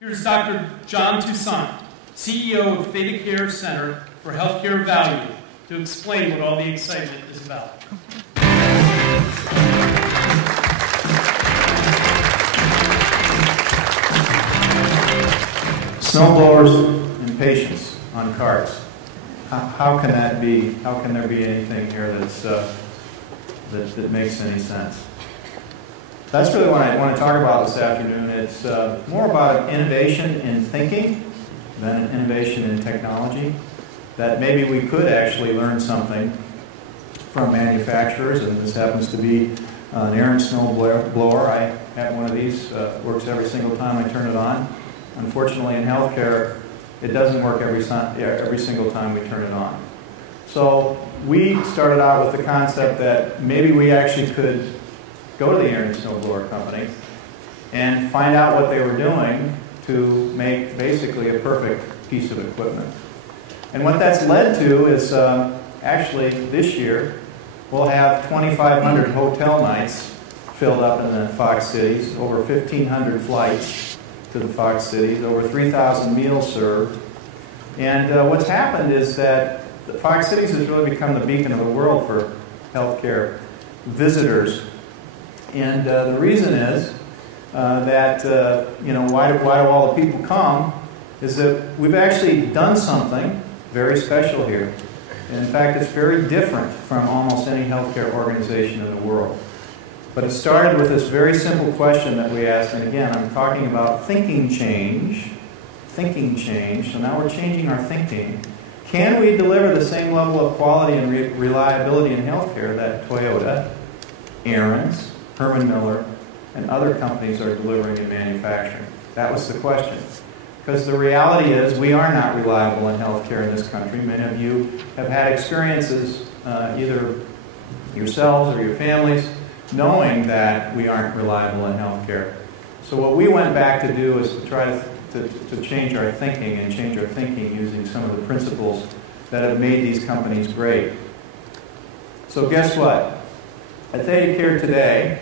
Here's Dr. John Toussaint, CEO of Theta Care Center for Healthcare Value, to explain what all the excitement is about. Snowblowers and patients on carts. How can that be? How can there be anything here that makes any sense? That's really what I want to talk about this afternoon. It's more about innovation in thinking than innovation in technology. That maybe we could actually learn something from manufacturers, and this happens to be an Aaron snow blower. I have one of these. Works every single time I turn it on. Unfortunately, in healthcare, it doesn't work every single time we turn it on. So we started out with the concept that maybe we actually could go to the Aaron snowblower company and find out what they were doing to make basically a perfect piece of equipment. And what that's led to is actually this year we'll have 2,500 hotel nights filled up in the Fox cities, over 1,500 flights to the Fox cities, over 3,000 meals served. And what's happened is that the Fox cities has really become the beacon of the world for healthcare visitors. And the reason is that, why do all the people come, is that we've actually done something very special here. In fact, it's very different from almost any healthcare organization in the world. But it started with this very simple question that we asked, and again, I'm talking about thinking change. Thinking change, so now we're changing our thinking. Can we deliver the same level of quality and reliability in healthcare that Toyota, Aaron's, Herman Miller, and other companies are delivering in manufacturing? That was the question. Because the reality is we are not reliable in healthcare in this country. Many of you have had experiences, either yourselves or your families, knowing that we aren't reliable in healthcare. So what we went back to do is to try to change our thinking, and change our thinking using some of the principles that have made these companies great. So guess what? At Theta Care today,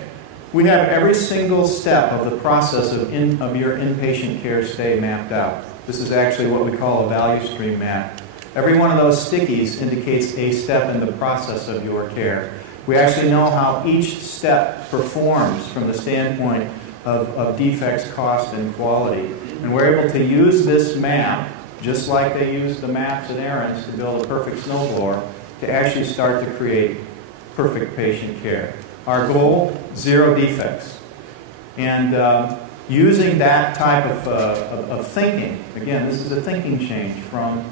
we have every single step of the process of your inpatient care stay mapped out. This is actually what we call a value stream map. Every one of those stickies indicates a step in the process of your care. We actually know how each step performs from the standpoint of defects, cost, and quality. And we're able to use this map, just like they used the maps at Aaron's to build a perfect snowblower, to actually start to create perfect patient care. Our goal, 0 defects. And using that type of thinking, again, this is a thinking change from,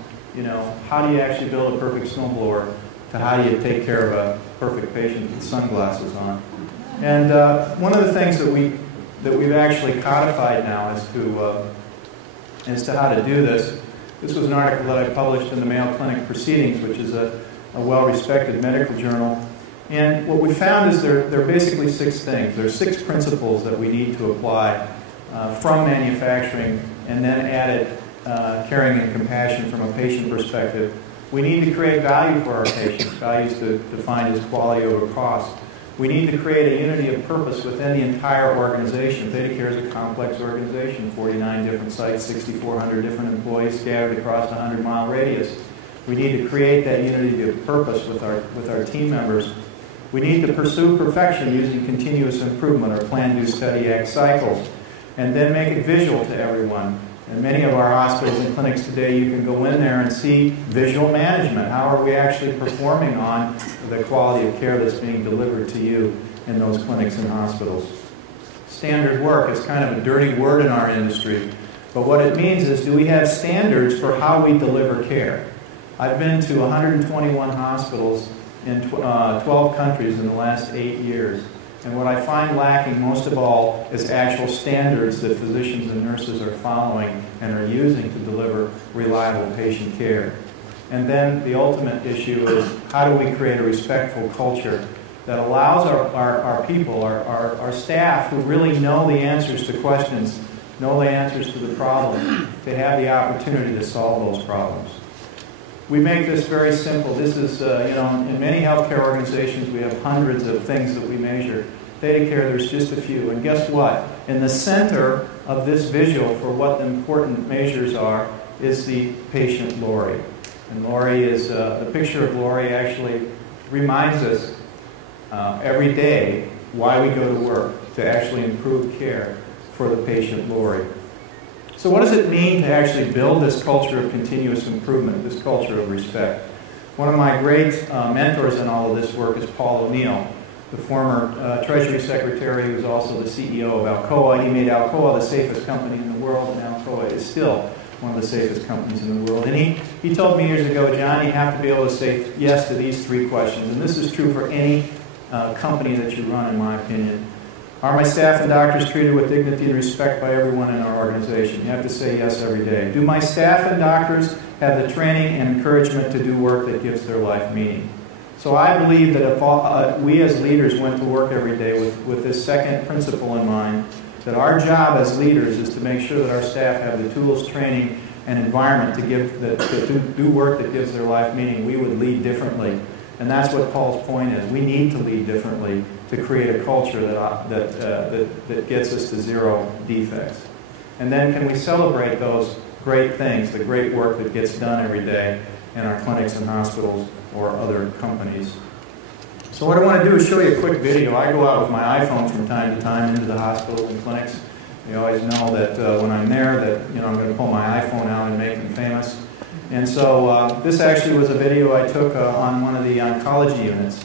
how do you actually build a perfect snowblower to how do you take care of a perfect patient with sunglasses on. And one of the things that we've actually codified now as to how to do this. This was an article that I published in the Mayo Clinic Proceedings, which is a well-respected medical journal. And what we found is there are basically 6 things. There are 6 principles that we need to apply from manufacturing, and then added caring and compassion from a patient perspective. We need to create value for our patients. Value is defined as quality over cost. We need to create a unity of purpose within the entire organization. Theta Care is a complex organization, 49 different sites, 6,400 different employees scattered across a 100-mile radius. We need to create that unity of purpose with our team members. We need to pursue perfection using continuous improvement, or plan, do, study, act cycles, and then make it visual to everyone. In many of our hospitals and clinics today, you can go in there and see visual management. How are we actually performing on the quality of care that's being delivered to you in those clinics and hospitals? Standard work is kind of a dirty word in our industry, but what it means is, do we have standards for how we deliver care? I've been to 121 hospitals in 12 countries in the last 8 years. And what I find lacking most of all is actual standards that physicians and nurses are following and are using to deliver reliable patient care. And then the ultimate issue is, how do we create a respectful culture that allows our people, our staff who really know the answers to questions, know the answers to the problem, to have the opportunity to solve those problems. We make this very simple. This is, in many healthcare organizations we have hundreds of things that we measure. Theta Care, there's just a few. And guess what? In the center of this visual for what the important measures are is the patient Lori. And Lori is, the picture of Lori actually reminds us every day why we go to work, to actually improve care for the patient Lori. So what does it mean to actually build this culture of continuous improvement, this culture of respect? One of my great mentors in all of this work is Paul O'Neill, the former Treasury Secretary who was also the CEO of Alcoa. He made Alcoa the safest company in the world, and Alcoa is still one of the safest companies in the world. And he told me years ago, John, you have to be able to say yes to these three questions. And this is true for any company that you run, in my opinion. Are my staff and doctors treated with dignity and respect by everyone in our organization? You have to say yes every day. Do my staff and doctors have the training and encouragement to do work that gives their life meaning? So I believe that if we as leaders went to work every day with this second principle in mind, that our job as leaders is to make sure that our staff have the tools, training, and environment to do work that gives their life meaning, we would lead differently. And that's what Paul's point is. We need to lead differently to create a culture that gets us to zero defects. And then can we celebrate those great things, the great work that gets done every day in our clinics and hospitals or other companies. So what I want to do is show you a quick video. I go out with my iPhone from time to time into the hospitals and clinics. You always know that when I'm there that I'm going to pull my iPhone out and make them famous. And so this actually was a video I took on one of the oncology units.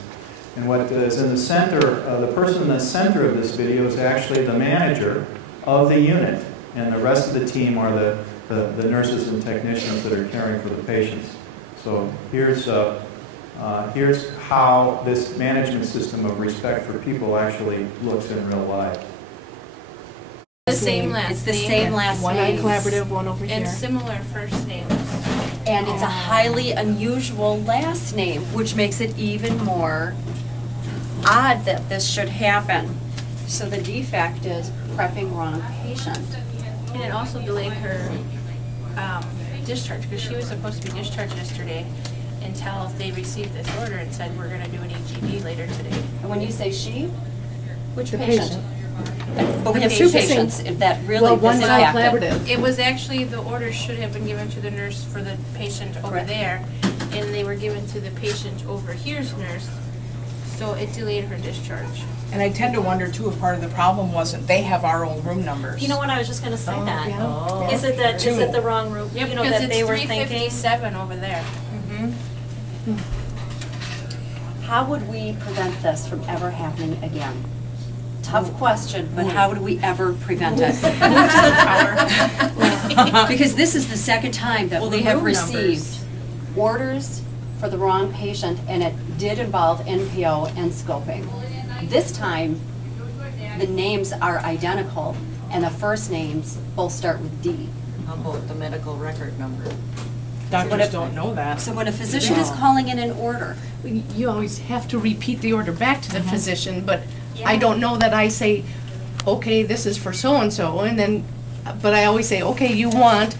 And what is in the center, the person in the center of this video is actually the manager of the unit. And the rest of the team are the nurses and technicians that are caring for the patients. So here's how this management system of respect for people actually looks in real life. The same last it's the same last one name. One collaborative, one over here. And similar first names. And it's a highly unusual last name, which makes it even more odd that this should happen. So the defect is prepping wrong patient. And it also delayed her discharge, because she was supposed to be discharged yesterday until they received this order and said we're going to do an EGD later today. And when you say she, which The patient? But we have two patients that really well, one's impacted. collaborative. It was actually, the order should have been given to the nurse for the patient over Correct. there, and they were given to the patient over here's nurse, so it delayed her discharge. And I tend to wonder too if part of the problem wasn't they have our own room numbers. You know what, I was just going to say that. Yeah. Oh. Is it that, is it the wrong room? Yep, you know, because that they it's were thinking? 357 over there. How would we prevent this from ever happening again? Tough question, but how would we ever prevent it? Because this is the second time that we have received orders for the wrong patient, and it did involve NPO and scoping. This time, the names are identical, and the first names both start with D. How about the medical record number? Doctors don't know that. So when a physician is calling in an order, You always have to repeat the order back to the physician, but I don't know that I say, okay, this is for so-and-so, and then, but I always say, okay, you want,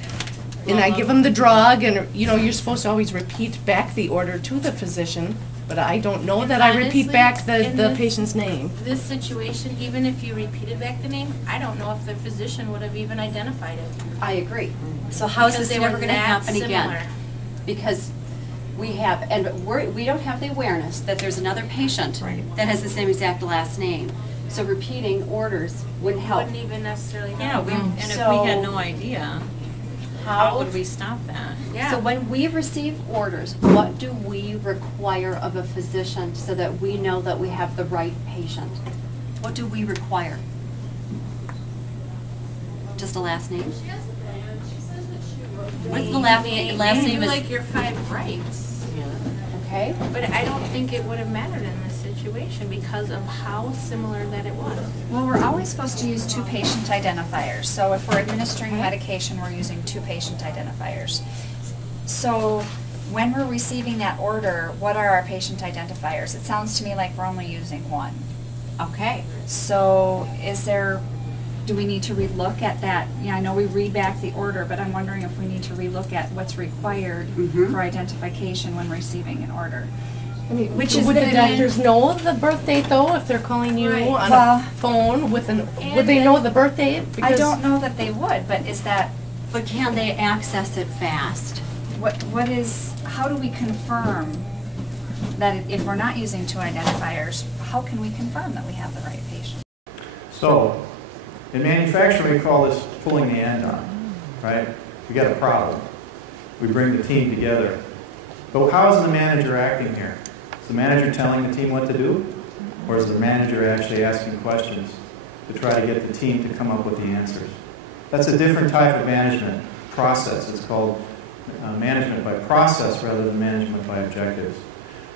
and I give them the drug, and, you're supposed to always repeat back the order to the physician, but I don't know And that I repeat honestly, back in the this- patient's name. This situation, even if you repeated back the name, I don't know if the physician would have even identified it. I agree. So how is Because this they never were going to that happen again? similar. Because we have, and we don't have the awareness that there's another patient Right. that has the same exact last name. So repeating orders wouldn't help. Wouldn't even necessarily Yeah, help. and if So- we had no idea, how would we stop that? Yeah. So when we receive orders, what do we require of a physician so that we know that we have the right patient? What do we require? Just a last name? What's the last name? Last name You is, like your 5 rights. okay? But I don't think it would have mattered in this situation because of how similar that it was. Well, we're always supposed to use 2 patient identifiers. So if we're administering medication, we're using 2 patient identifiers. So when we're receiving that order, what are our patient identifiers? It sounds to me like we're only using 1. Okay. So do we need to relook at that? Yeah, I know we read back the order, but I'm wondering if we need to relook at what's required Mhm. for identification when receiving an order. I mean, Which is would the gonna be- doctors know the birth date though if they're calling you Right. on Well- a phone with an? And Would they know the birth date? I Because- don't know that they would, but is that, But can they access it fast? what is, how do we confirm that if we're not using two identifiers, how can we confirm that we have the right patient? So, in manufacturing, we call this pulling the end on, right? We got a problem. We bring the team together. But how is the manager acting here? Is the manager telling the team what to do? Or is the manager actually asking questions to try to get the team to come up with the answers? That's a different type of management process. It's called management by process rather than management by objectives.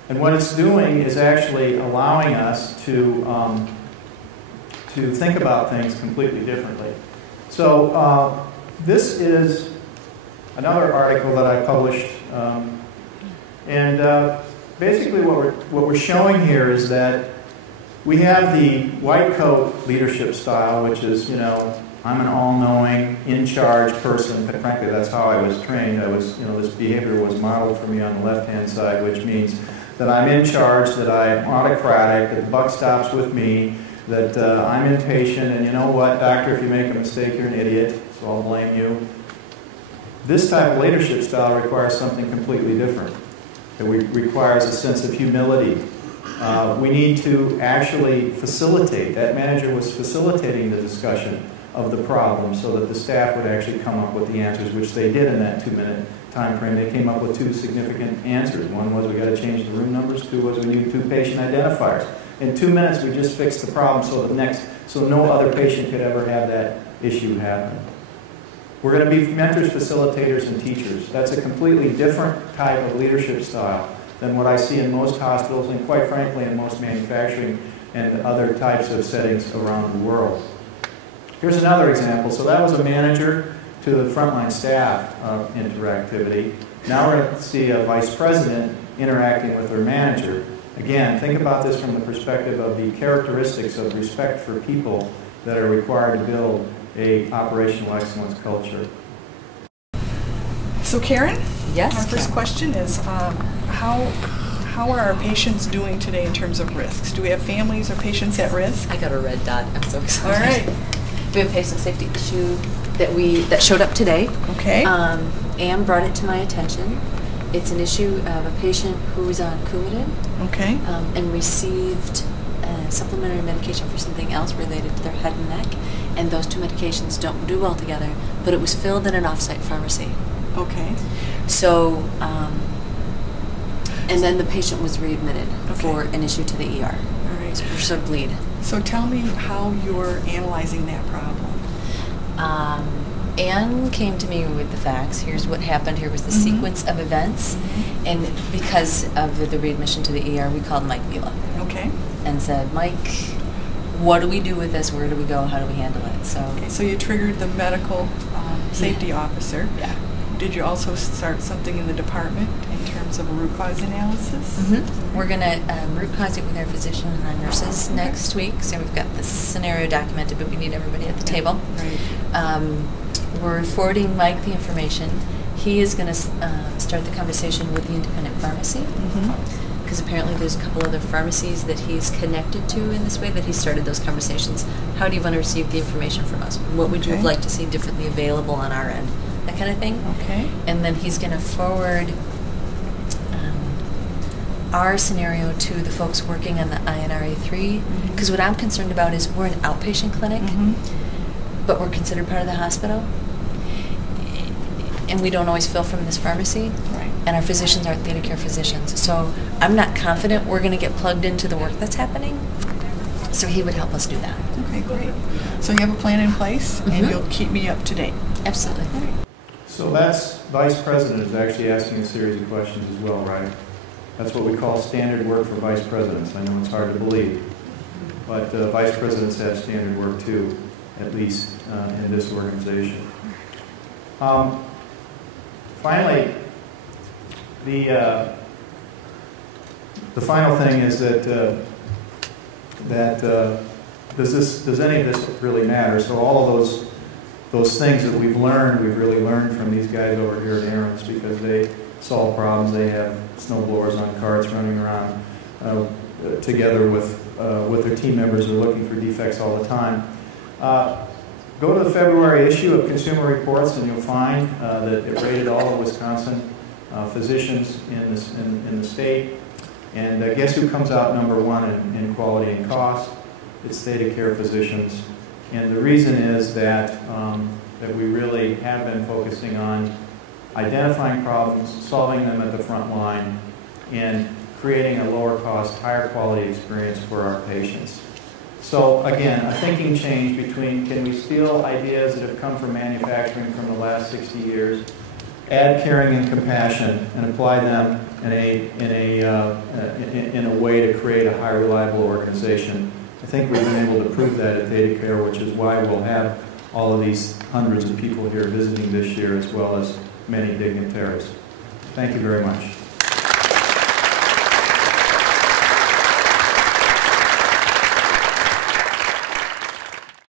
And what it's doing is actually allowing us to think about things completely differently. So this is another article that I published, and basically what we're showing here is that we have the white coat leadership style, which is, you know, I'm an all-knowing, in-charge person. Frankly, that's how I was trained. This behavior was modeled for me on the left-hand side, which means that I'm in charge, that I'm autocratic, that the buck stops with me, that I'm impatient, and you know what, doctor, if you make a mistake, you're an idiot, so I'll blame you. This type of leadership style requires something completely different. It requires a sense of humility. We need to actually facilitate. That manager was facilitating the discussion of the problem so that the staff would actually come up with the answers, which they did in that 2-minute time frame. They came up with 2 significant answers. One was we got to change the room numbers. 2 was we need 2 patient identifiers. In 2 minutes, we just fixed the problem so no other patient could ever have that issue happen. We're going to be mentors, facilitators, and teachers. That's a completely different type of leadership style than what I see in most hospitals and, quite frankly, in most manufacturing and other types of settings around the world. Here's another example. So that was a manager to the frontline staff interactivity. Now we're going to see a vice president interacting with their manager. Again, think about this from the perspective of the characteristics of respect for people that are required to build a operational excellence culture. So Karen? Yes, Our first question is, how are our patients doing today in terms of risks? Do we have families or patients at risk? I got a red dot. I'm so excited. All right. We have a patient safety issue that showed up today. Okay. Anne brought it to my attention. It's an issue of a patient who was on Coumadin Okay. and received supplementary medication for something else related to their head and neck, and those 2 medications don't do well together, but it was filled in an off-site pharmacy. Okay. So, and then the patient was readmitted for an issue to the ER. All right. So bleed. So tell me how you're analyzing that problem. Anne came to me with the facts. Here's what happened. Here was the sequence of events. And because of the readmission to the ER, we called Mike Vila Okay. and said, Mike, what do we do with this? Where do we go? How do we handle it? So, Okay. So you triggered the medical safety officer. yeah. Did you also start something in the department in terms of a root cause analysis? We're going to root cause it with our physician and our nurses next week. So we've got this scenario documented, but we need everybody at the table. Right. We're forwarding Mike the information. He is going to start the conversation with the independent pharmacy, because apparently there's a couple other pharmacies that he's connected to in this way that he started those conversations. How do you want to receive the information from us? What would you Okay. like to see differently available on our end? That kind of thing. Okay. And then he's going to forward our scenario to the folks working on the INRA 3, because what I'm concerned about is we're an outpatient clinic, but we're considered part of the hospital, and we don't always fill from this pharmacy, Right. and our physicians aren't theater care physicians. So I'm not confident we're going to get plugged into the work that's happening, so he would help us do that. Okay, great. So you have a plan in place, and you'll keep me up to date. Absolutely. So that's vice president is actually asking a series of questions as well, right? That's what we call standard work for vice presidents. I know it's hard to believe, but vice presidents have standard work too, at least in this organization. Finally, the final thing is that does any of this really matter? So all of those things that we've really learned from these guys over here at Aaron's, because they solve problems. They have snowblowers on carts running around together with their team members who are looking for defects all the time. Go to the February issue of Consumer Reports, and you'll find that it rated all of Wisconsin physicians in the state. And guess who comes out number one in quality and cost? It's Theta Care physicians. And the reason is that we really have been focusing on identifying problems, solving them at the front line, and creating a lower cost, higher quality experience for our patients. So again, a thinking change between, can we steal ideas that have come from manufacturing from the last 60 years, add caring and compassion, and apply them in a way to create a high reliable organization. I think we've been able to prove that at Theta Care, which is why we'll have all of these hundreds of people here visiting this year, as well as many dignitaries. Thank you very much.